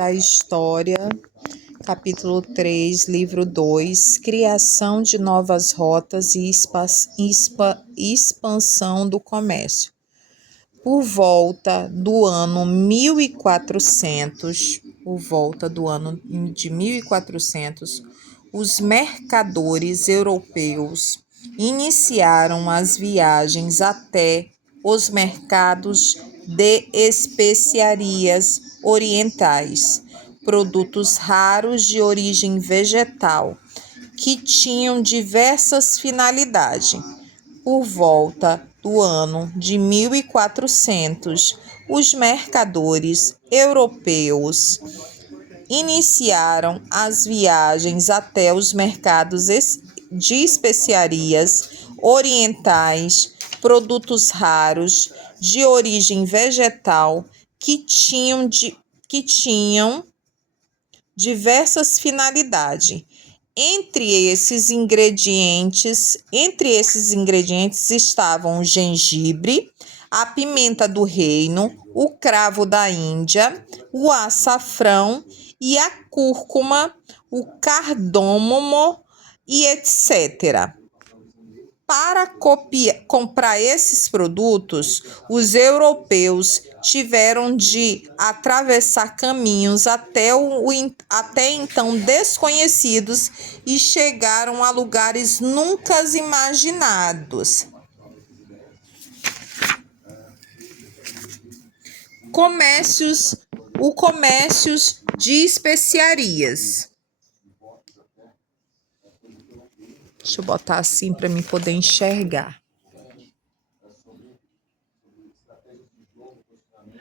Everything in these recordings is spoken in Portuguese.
da História, capítulo 3, livro 2, Criação de novas rotas e expansão do comércio. Por volta do ano 1400, os mercadores europeus iniciaram as viagens até os mercados de especiarias orientais, produtos raros de origem vegetal, que tinham diversas finalidades. Por volta do ano de 1400, os mercadores europeus iniciaram as viagens até os mercados de especiarias orientais, produtos raros de origem vegetal que tinham diversas finalidades. Entre esses ingredientes estavam o gengibre, a pimenta do reino, o cravo da Índia, o açafrão e a cúrcuma, o cardômomo e etc. Para comprar esses produtos, os europeus tiveram de atravessar caminhos até então desconhecidos e chegaram a lugares nunca imaginados. O comércio de especiarias. Deixa eu botar assim para mim poder enxergar.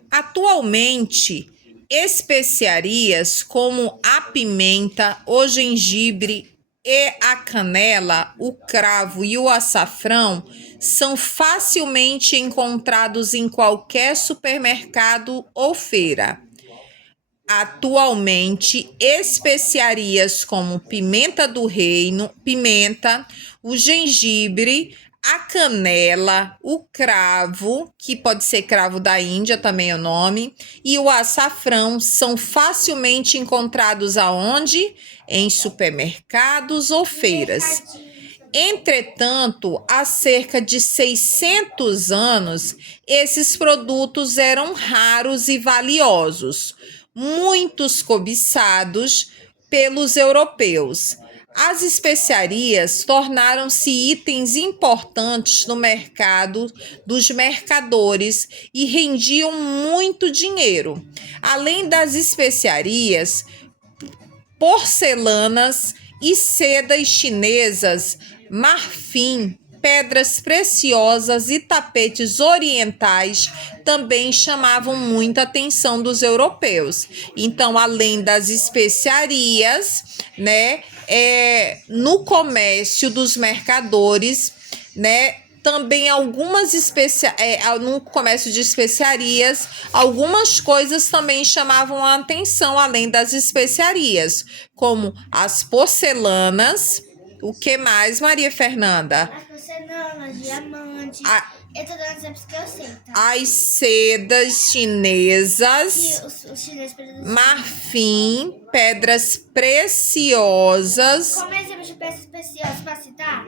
Atualmente, especiarias como a pimenta, o gengibre e a canela, o cravo e o açafrão são facilmente encontrados em qualquer supermercado ou feira. Atualmente, especiarias como pimenta do reino, o gengibre, a canela, o cravo, que pode ser cravo da Índia, também é o nome, e o açafrão são facilmente encontrados aonde? Em supermercados ou feiras. Entretanto, há cerca de 600 anos, esses produtos eram raros e valiosos, muitos cobiçados pelos europeus. As especiarias tornaram-se itens importantes no mercado dos mercadores e rendiam muito dinheiro. Além das especiarias, porcelanas e sedas chinesas, marfim, pedras preciosas e tapetes orientais também chamavam muita atenção dos europeus. Então, além das especiarias, no comércio dos mercadores, também no comércio de especiarias, algumas coisas também chamavam a atenção, além das especiarias, como as porcelanas. O que mais, Maria Fernanda? As porcelanas, diamantes. Eu tô dando exemplos que eu sei, tá? As sedas chinesas, os chineses, marfim, pedras preciosas. Como exemplo de peças preciosas para citar?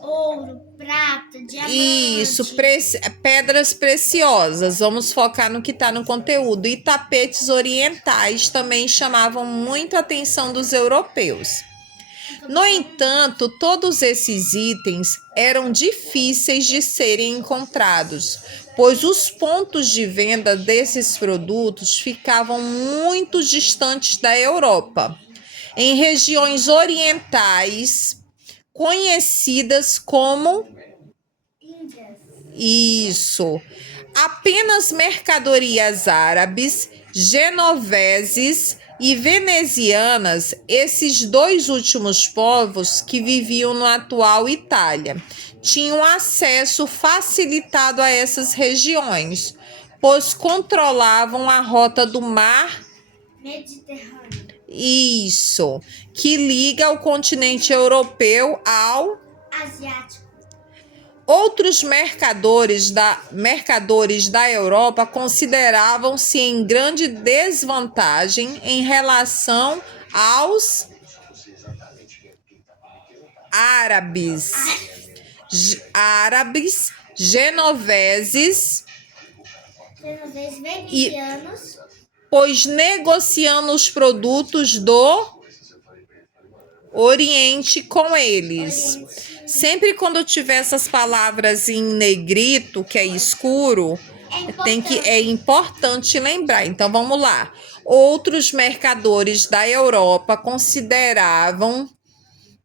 Ouro, prata, diamante. Isso, pedras preciosas. Vamos focar no que está no conteúdo. E tapetes orientais também chamavam muito a atenção dos europeus. No entanto, todos esses itens eram difíceis de serem encontrados, pois os pontos de venda desses produtos ficavam muito distantes da Europa, em regiões orientais conhecidas como Índias. Isso. Apenas mercadorias árabes, genoveses e venezianas, esses dois últimos povos que viviam no atual Itália, tinham acesso facilitado a essas regiões, pois controlavam a rota do mar Mediterrâneo. Isso, que liga o continente europeu ao Asiático. Outros mercadores da Europa consideravam-se em grande desvantagem em relação aos árabes, genoveses, venezianos, pois negociando os produtos do Oriente com eles. Sempre quando tiver essas palavras em negrito, que é escuro, é importante lembrar. Então vamos lá. Outros mercadores da Europa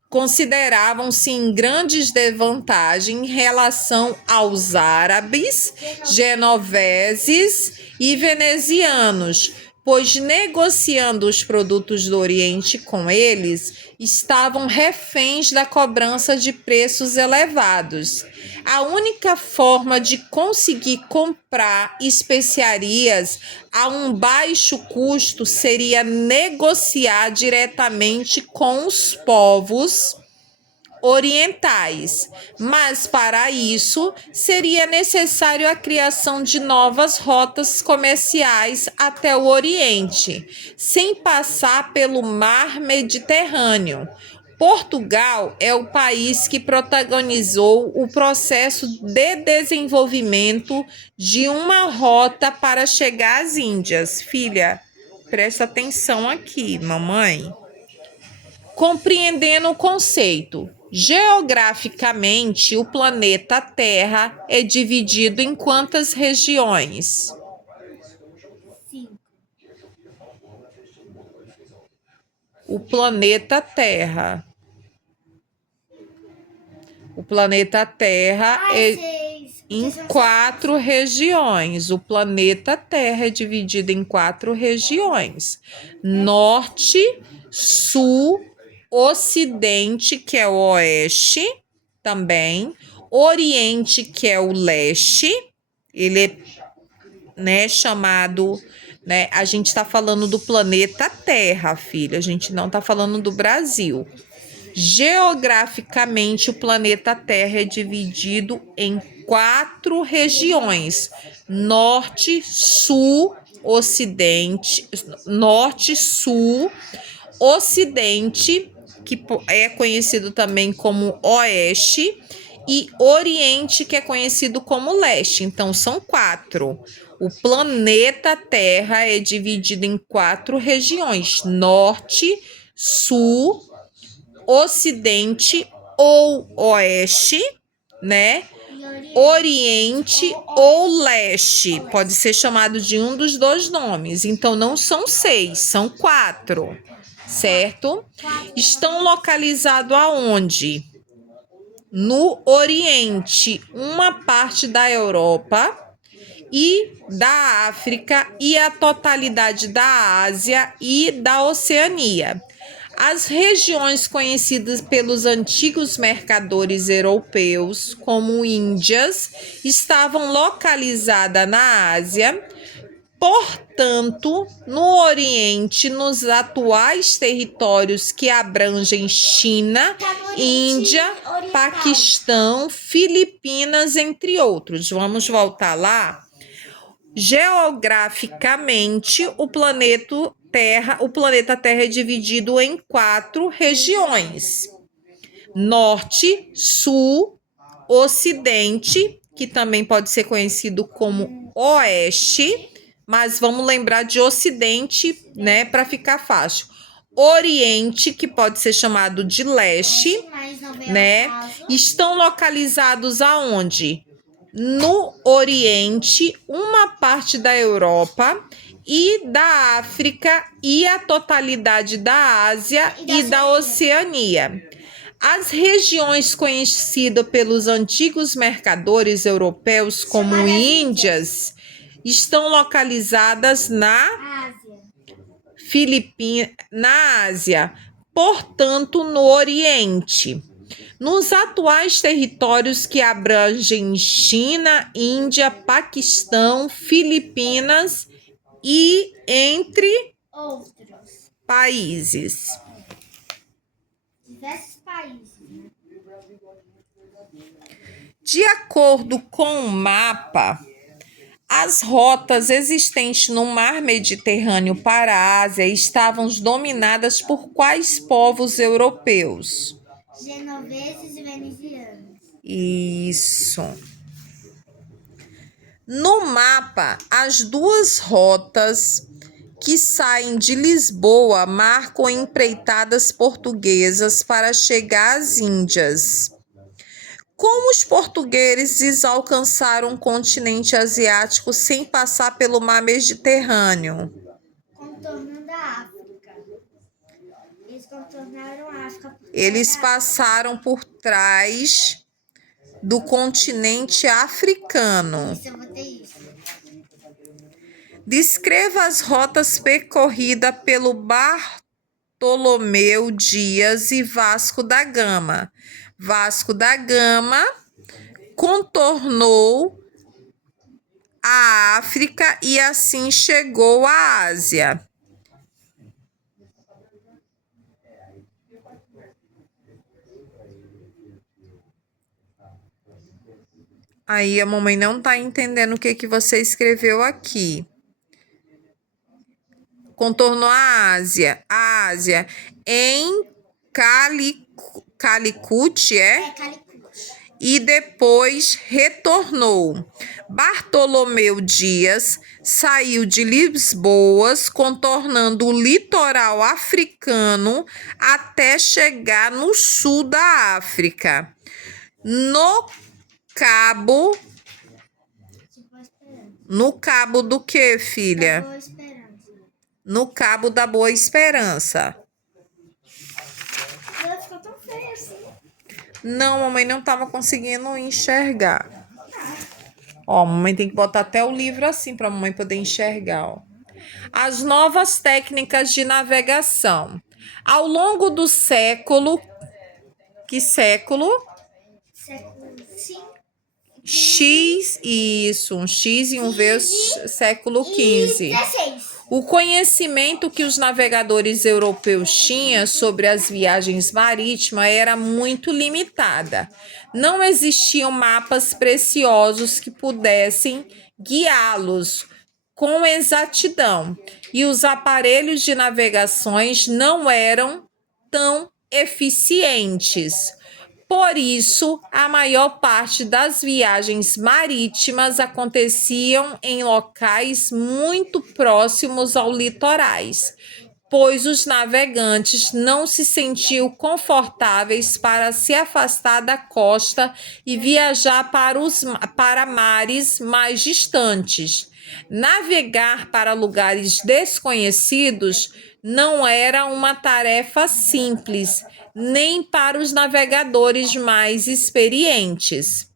consideravam-se em grandes desvantagem em relação aos árabes, genoveses e venezianos, pois negociando os produtos do Oriente com eles, estavam reféns da cobrança de preços elevados. A única forma de conseguir comprar especiarias a um baixo custo seria negociar diretamente com os povos orientais, mas para isso seria necessário a criação de novas rotas comerciais até o Oriente, sem passar pelo mar Mediterrâneo. Portugal é o país que protagonizou o processo de desenvolvimento de uma rota para chegar às Índias. Filha, presta atenção aqui, mamãe. Compreendendo o conceito. Geograficamente, o planeta Terra é dividido em quantas regiões? 5. O planeta Terra. O planeta Terra é 6. em 4 regiões. O planeta Terra é dividido em 4 regiões: Norte, Sul, Ocidente, que é o Oeste, também, Oriente, que é o Leste. Ele é, né, chamado, né? A gente está falando do planeta Terra, filha. A gente não está falando do Brasil. Geograficamente, o planeta Terra é dividido em 4 regiões: Norte, Sul, Ocidente, Norte, Sul, Ocidente, que é conhecido também como Oeste, e Oriente, que é conhecido como Leste. Então, são 4. O planeta Terra é dividido em 4 regiões: Norte, Sul, Ocidente ou Oeste, né? Oriente ou Leste. Pode ser chamado de um dos 2 nomes. Então, não são 6, são 4. Certo? Estão localizados aonde? No Oriente, uma parte da Europa e da África e a totalidade da Ásia e da Oceania. As regiões conhecidas pelos antigos mercadores europeus como Índias estavam localizadas na Ásia. Portanto, no Oriente, nos atuais territórios que abrangem China, Índia, Paquistão, Filipinas, entre outros. Vamos voltar lá? Geograficamente, o planeta Terra é dividido em 4 regiões: Norte, Sul, Ocidente, que também pode ser conhecido como Oeste, mas vamos lembrar de Ocidente, né, para ficar fácil. Oriente, que pode ser chamado de Leste, né? Estão localizados aonde? No Oriente, uma parte da Europa e da África e a totalidade da Ásia e da Oceania. As regiões conhecidas pelos antigos mercadores europeus como Índias estão localizadas na Ásia, portanto, no Oriente. Nos atuais territórios que abrangem China, Índia, Paquistão, Filipinas e entre outros países. Diversos países, né? De acordo com o mapa, as rotas existentes no mar Mediterrâneo para a Ásia estavam dominadas por quais povos europeus? Genoveses e venezianos. Isso. No mapa, as duas rotas que saem de Lisboa marcam empreitadas portuguesas para chegar às Índias. Como os portugueses alcançaram o continente asiático sem passar pelo mar Mediterrâneo? Contornando a África. Eles contornaram a África. Eles passaram por trás do continente africano. Isso, eu botei isso. Descreva as rotas percorridas pelo Bartolomeu Dias e Vasco da Gama. Vasco da Gama contornou a África e assim chegou à Ásia. Aí a mamãe não tá entendendo o que você escreveu aqui. Contornou a Ásia. A Ásia em Calicut, Calicut. e depois retornou. Bartolomeu Dias saiu de Lisboa, contornando o litoral africano até chegar no sul da África. No cabo do que, filha? Boa Esperança. No Cabo da Boa Esperança. Ela ficou tão feia assim. Não, mamãe não estava conseguindo enxergar. Ó, mamãe tem que botar até o livro assim para mamãe poder enxergar, ó. As novas técnicas de navegação. Ao longo do século... Que século? Século V. X, isso, um X e um V, século XV. 16. O conhecimento que os navegadores europeus tinham sobre as viagens marítimas era muito limitada. Não existiam mapas preciosos que pudessem guiá-los com exatidão, e os aparelhos de navegações não eram tão eficientes. Por isso, a maior parte das viagens marítimas aconteciam em locais muito próximos aos litorais, pois os navegantes não se sentiam confortáveis para se afastar da costa e viajar para mares mais distantes. Navegar para lugares desconhecidos não era uma tarefa simples, nem para os navegadores mais experientes.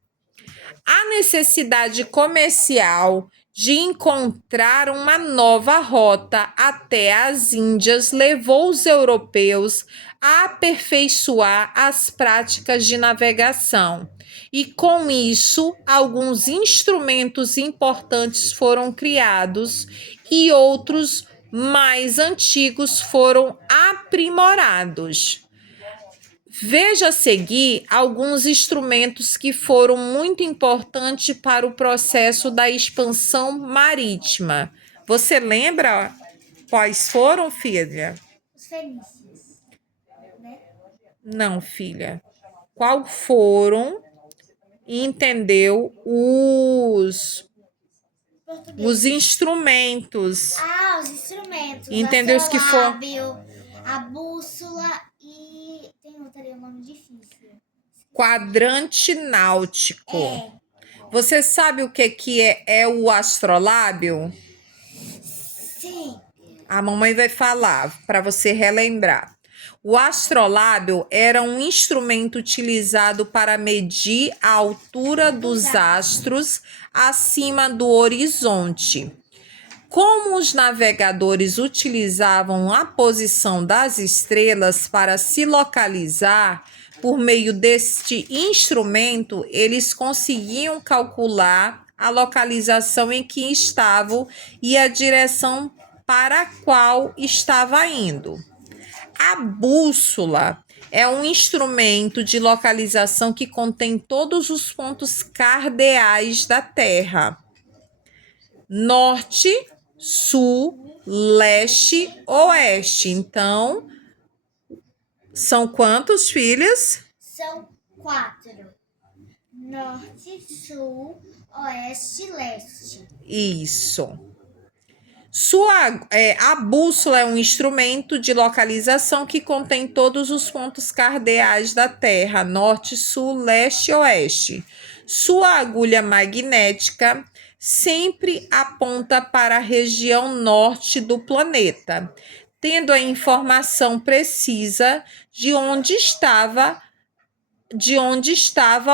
A necessidade comercial de encontrar uma nova rota até as Índias levou os europeus a aperfeiçoar as práticas de navegação. E com isso, alguns instrumentos importantes foram criados e outros mais antigos foram aprimorados. Veja a seguir alguns instrumentos que foram muito importantes para o processo da expansão marítima. Você lembra quais foram, filha? Os fenícios. Né? Não, filha. Qual foram? Entendeu? Os instrumentos. Ah, os instrumentos. Entendeu os que foram? A bússola e tem outro ali, um nome difícil. Quadrante náutico. É. Você sabe o que é o astrolábio? Sim. A mamãe vai falar para você relembrar. O astrolábio era um instrumento utilizado para medir a altura dos astros acima do horizonte. Como os navegadores utilizavam a posição das estrelas para se localizar, por meio deste instrumento, eles conseguiam calcular a localização em que estavam e a direção para a qual estava indo. A bússola é um instrumento de localização que contém todos os pontos cardeais da Terra: norte, sul, leste, oeste. Então, são quantos, filhos? São 4. Norte, sul, oeste e leste. Isso. A bússola é um instrumento de localização que contém todos os pontos cardeais da Terra: norte, sul, leste e oeste. Sua agulha magnética sempre aponta para a região norte do planeta, tendo a informação precisa de onde estava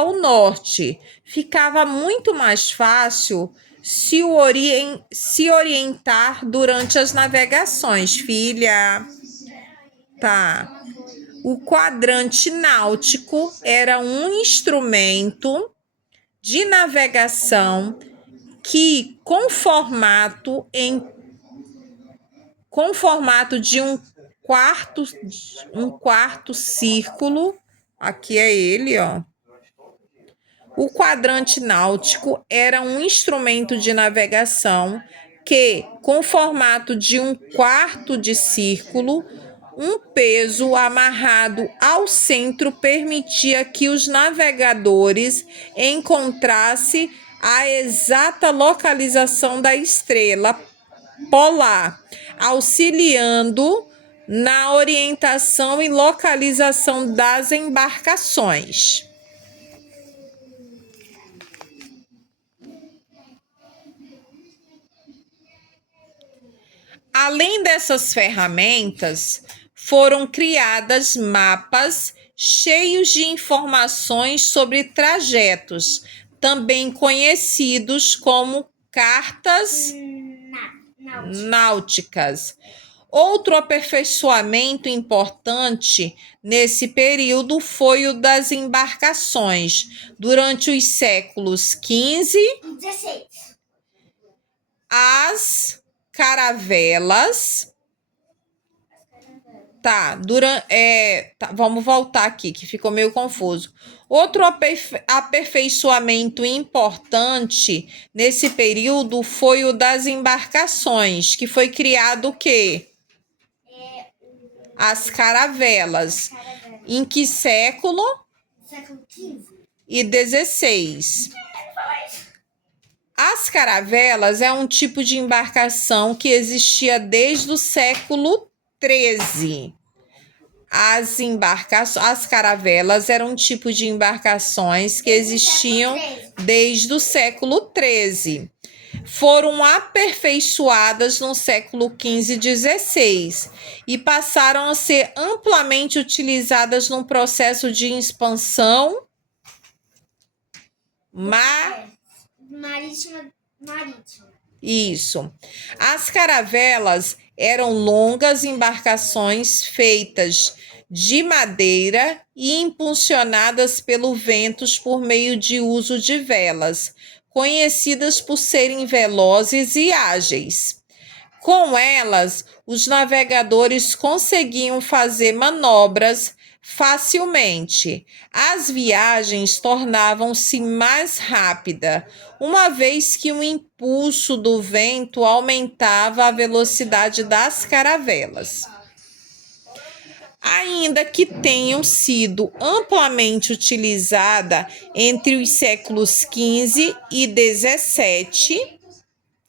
o norte. Ficava muito mais fácil se orientar durante as navegações, filha. Tá. O quadrante náutico era um instrumento de navegação que, com formato de um quarto círculo, aqui é ele, ó. O quadrante náutico era um instrumento de navegação que, com formato de um quarto de círculo, um peso amarrado ao centro permitia que os navegadores encontrassem a exata localização da estrela polar, auxiliando na orientação e localização das embarcações. Além dessas ferramentas, foram criadas mapas cheios de informações sobre trajetos, também conhecidos como cartas náuticas. Outro aperfeiçoamento importante nesse período foi o das embarcações. Durante os séculos XV e 16. As caravelas. Vamos voltar aqui, que ficou meio confuso. Outro aperfeiçoamento importante nesse período foi o das embarcações, que foi criado o quê? As caravelas. Em que século? Século XV. E 16. As caravelas é um tipo de embarcação que existia desde o século XIII. As caravelas eram um tipo de embarcações que existiam desde o século XIII. Foram aperfeiçoadas no século XV e XVI e passaram a ser amplamente utilizadas num processo de expansão marítima. Isso. As caravelas eram longas embarcações feitas de madeira e impulsionadas pelo vento por meio de uso de velas, conhecidas por serem velozes e ágeis. Com elas, os navegadores conseguiam fazer manobras facilmente. As viagens tornavam-se mais rápidas, uma vez que o impulso do vento aumentava a velocidade das caravelas. Ainda que tenham sido amplamente utilizada entre os séculos XV e XVII,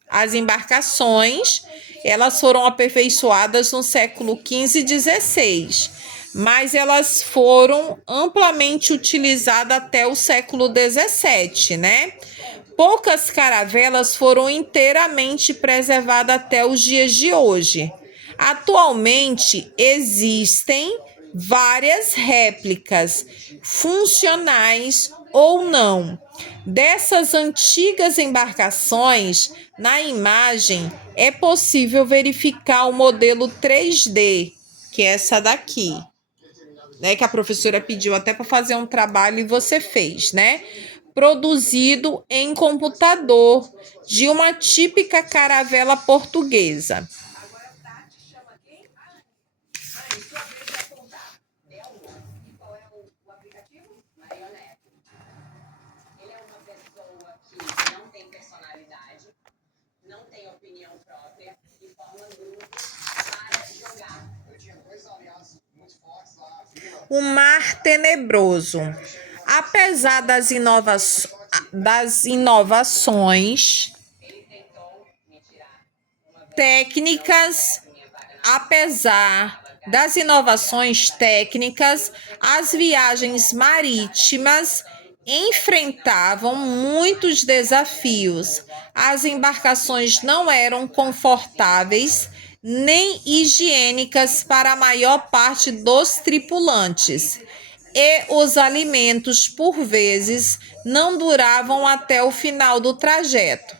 as embarcações, elas foram aperfeiçoadas no século XV e XVI, mas elas foram amplamente utilizadas até o século XVII, né? Poucas caravelas foram inteiramente preservadas até os dias de hoje. Atualmente, existem várias réplicas, funcionais ou não, dessas antigas embarcações. Na imagem, é possível verificar o modelo 3D, que é essa daqui, né? Que a professora pediu até para fazer um trabalho e você fez, né? Produzido em computador de uma típica caravela portuguesa. o Mar Tenebroso. Apesar das inovações técnicas, as viagens marítimas enfrentavam muitos desafios. As embarcações não eram confortáveis nem higiênicas para a maior parte dos tripulantes, e os alimentos, por vezes, não duravam até o final do trajeto.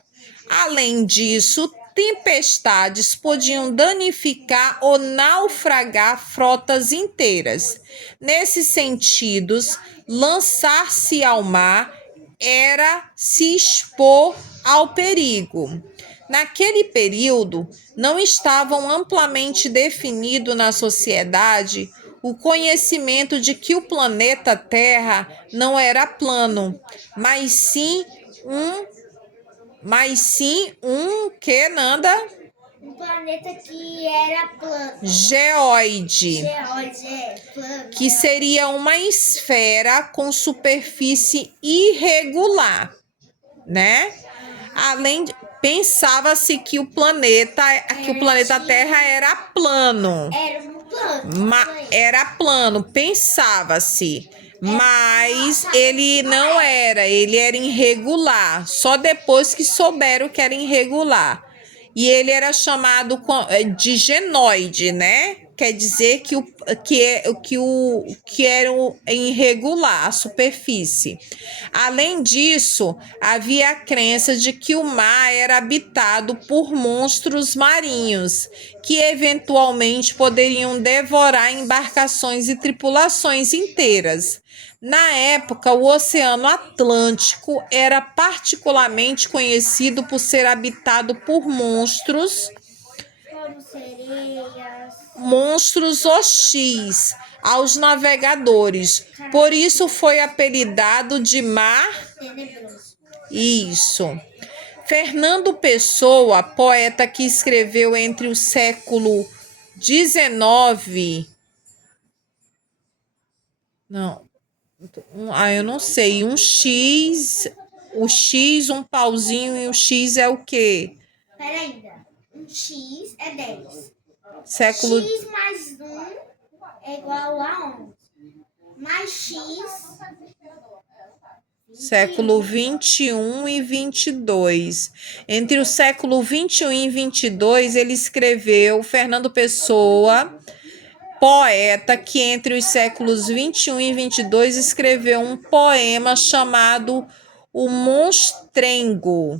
Além disso, tempestades podiam danificar ou naufragar frotas inteiras. Nesses sentidos, lançar-se ao mar era se expor ao perigo. Naquele período, não estavam amplamente definido na sociedade o conhecimento de que o planeta Terra não era plano, mas sim que, Nanda? Um planeta que era plano. Geóide. Plano. Que seria uma esfera com superfície irregular, né? Pensava-se que o planeta Terra era plano. Era plano, pensava-se. Mas ele não era, ele era irregular. Só depois que souberam que era irregular. E ele era chamado de genoide, né? Quer dizer que era irregular a superfície. Além disso, havia a crença de que o mar era habitado por monstros marinhos, que eventualmente poderiam devorar embarcações e tripulações inteiras. Na época, o Oceano Atlântico era particularmente conhecido por ser habitado por monstros hostis aos navegadores. Por isso foi apelidado de Mar Tenebroso. Isso. Fernando Pessoa, poeta que escreveu entre o século XIX... eu não sei. O X, um pauzinho e o X é o quê? Peraí, um X é 10. Século... X mais 1 é igual a 11. Mais X... Século 21 e 22. Entre o século 21 e 22, ele escreveu, Fernando Pessoa, poeta que entre os séculos 21 e 22 escreveu um poema chamado O Monstrengo.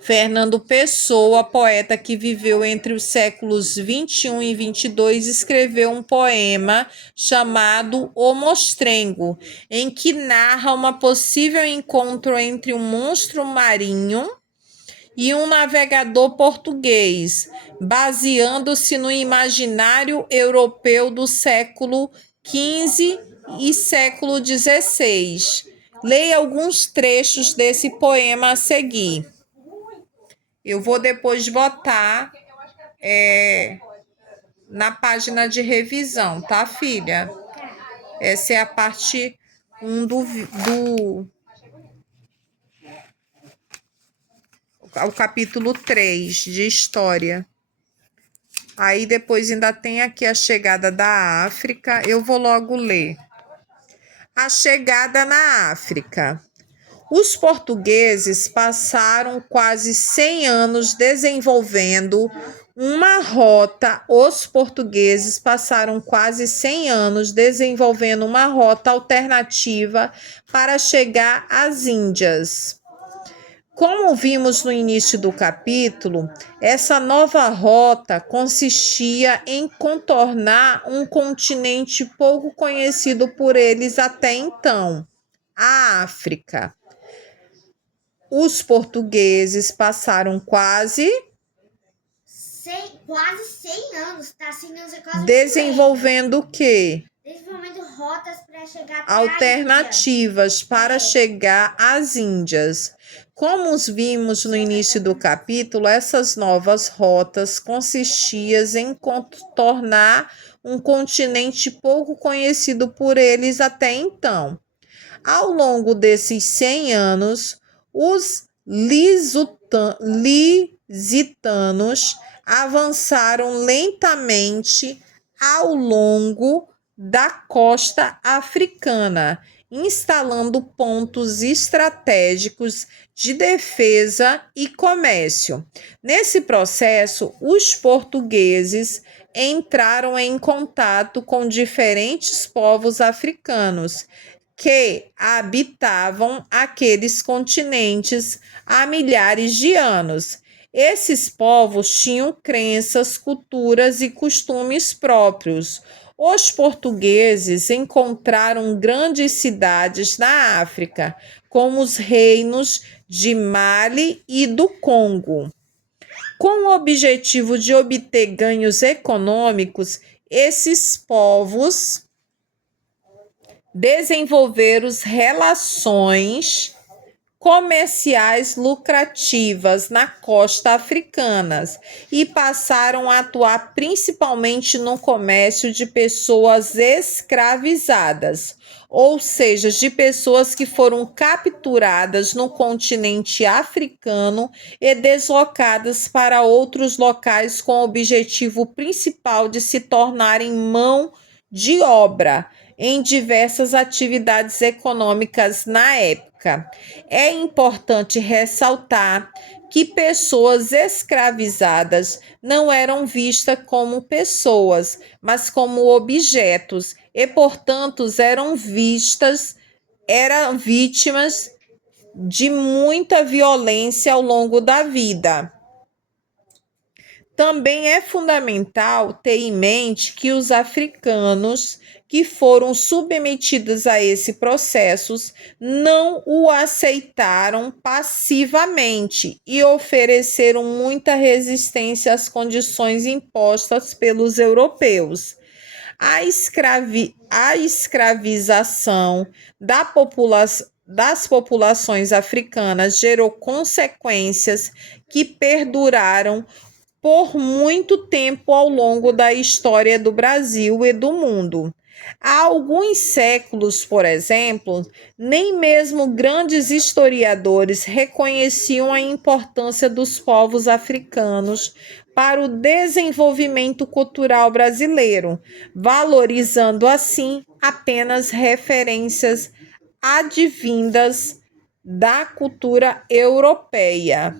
Fernando Pessoa, poeta que viveu entre os séculos 21 e 22, escreveu um poema chamado O Monstrengo, em que narra uma possível encontro entre um monstro marinho e um navegador português, baseando-se no imaginário europeu do século XV e século XVI. Leia alguns trechos desse poema a seguir. Eu vou depois botar na página de revisão, tá, filha? Essa é a parte 1 ao capítulo 3 de História. Aí depois ainda tem aqui a chegada da África. Eu vou logo ler. A chegada na África. Os portugueses passaram quase 100 anos desenvolvendo uma rota. Alternativa para chegar às Índias. Como vimos no início do capítulo, essa nova rota consistia em contornar um continente pouco conhecido por eles até então, a África. Os portugueses passaram quase 100 anos, tá? 100 anos é quase desenvolvendo o quê? Desenvolvendo rotas para chegar alternativas para chegar às Índias. Como vimos no início do capítulo, essas novas rotas consistiam em contornar um continente pouco conhecido por eles até então. Ao longo desses 100 anos, os lusitanos avançaram lentamente ao longo da costa africana, instalando pontos estratégicos de defesa e comércio. Nesse processo, os portugueses entraram em contato com diferentes povos africanos que habitavam aqueles continentes há milhares de anos. Esses povos tinham crenças, culturas e costumes próprios. Os portugueses encontraram grandes cidades na África, como os reinos de Mali e do Congo. Com o objetivo de obter ganhos econômicos, esses povos desenvolveram relações comerciais lucrativas na costa africana e passaram a atuar principalmente no comércio de pessoas escravizadas, ou seja, de pessoas que foram capturadas no continente africano e deslocadas para outros locais com o objetivo principal de se tornarem mão de obra em diversas atividades econômicas na época. É importante ressaltar que pessoas escravizadas não eram vistas como pessoas, mas como objetos e, portanto, eram vítimas de muita violência ao longo da vida. Também é fundamental ter em mente que os africanos que foram submetidos a esse processo não o aceitaram passivamente e ofereceram muita resistência às condições impostas pelos europeus. A escravização das populações africanas gerou consequências que perduraram por muito tempo ao longo da história do Brasil e do mundo. Há alguns séculos, por exemplo, nem mesmo grandes historiadores reconheciam a importância dos povos africanos para o desenvolvimento cultural brasileiro, valorizando assim apenas referências advindas da cultura europeia.